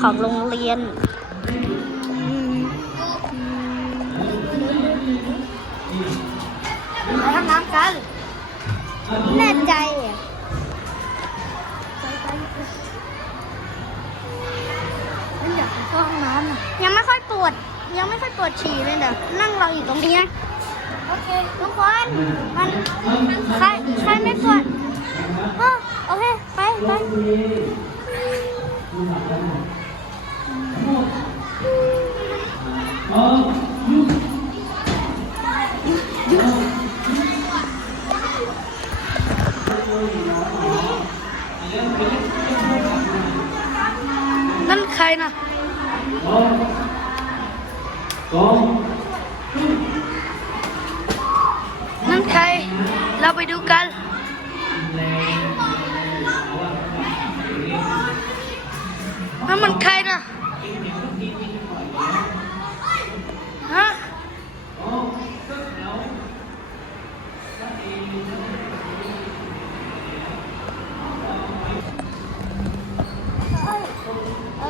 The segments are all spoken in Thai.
ของโรงเรียนไปทำน้ำกัน แน่ใจอะไม่อยากไปเข้าห้องน้ำอะยังไม่ค่อยปวด ยังไม่ค่อยปวดฉี่เลยเดี๋ยวนั่งรออยู่ตรงนี้นะโอเคทุกคนมันใครใครไม่ปวดอ้อโอเค ไปไป นั่นใครนะนั่นใคร เราไปดูกันนั่นมันใคร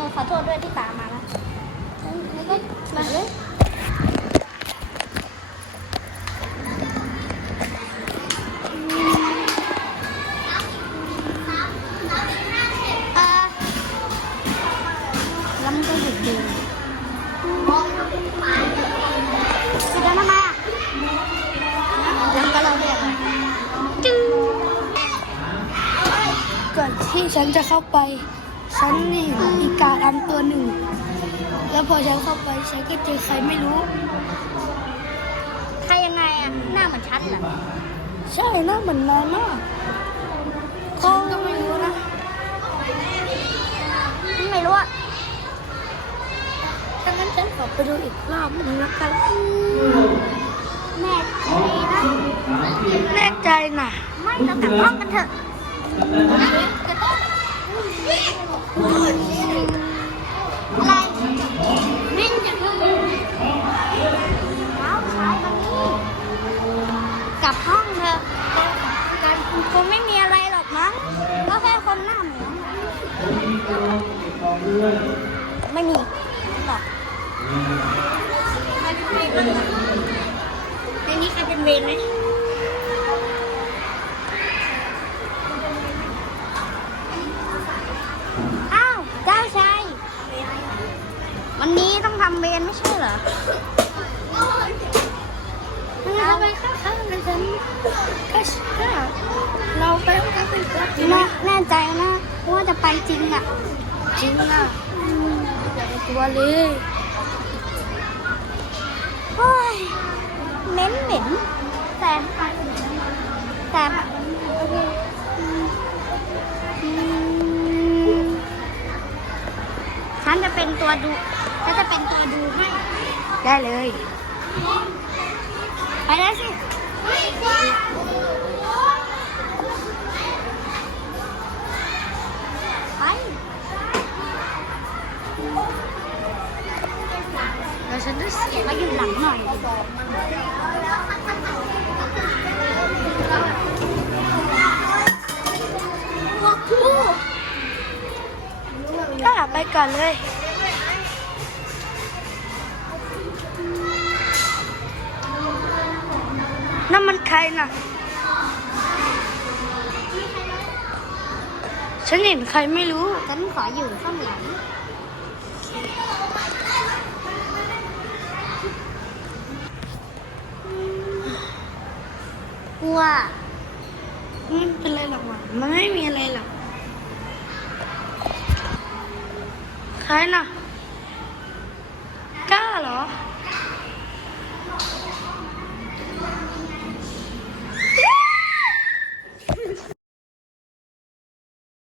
ออขอโทษด้วยที่ตามมานะแล้วก็มาเลยเออแล้วมันก็หยุดดูสุดแล้วทำไมอะแล้วก็เราเรียกจื้อก่อนที่ฉันจะเข้าไป ฉันนี่เห็นอีกาดำตัวหนึ่ง แล้วพอฉันเข้าไปฉันก็เจอใครไม่รู้ ใครยังไงอะ หน้าเหมือนชัดเหรอ ใช่นะเหมือนนอนมากฉันก็ไม่รู้นะ ไม่รู้อะถ้างั้นฉันขอไปดูอีกรอบหนึงแล้วกันแน่ใจนะ แน่ใจนะ ไม่เรากลับห้องกันเถอะ กลับห้องเถอะกันคงไม่มีอะไรหรอกมั้ง ก็แค่คนหน้าเหมือนไม่มีหรอกในนี้ใครเป็นเวรไหมอ้าวเจ้าชายวันนี้ต้องทำเวรไม่ใช่เหรอ เราไปข้างๆกันฉันก็ใช่เราไปข้างๆกันสักทีแน่นะแน่ใจนะว่าจะไปจริงอะ จริงนะอย่าไปกลัวเลยโอ้ยเหม็นเหม็นแต่แต่อืมฉันจะเป็นตัวดูฉันจะเป็นตัวดูให้ ได้เลย ไปได้สิไปแล้วฉันจะเสียมาอยู่หลังหน่อยก็ไปก่อนเลย นั่นมันใครน่ะ ฉันเห็นใครไม่รู้ ฉันขออยู่ข้างหลังกลัวไม่เป็นไรหรอกหว่ะมันไม่มีอะไรหรอกใครน่ะ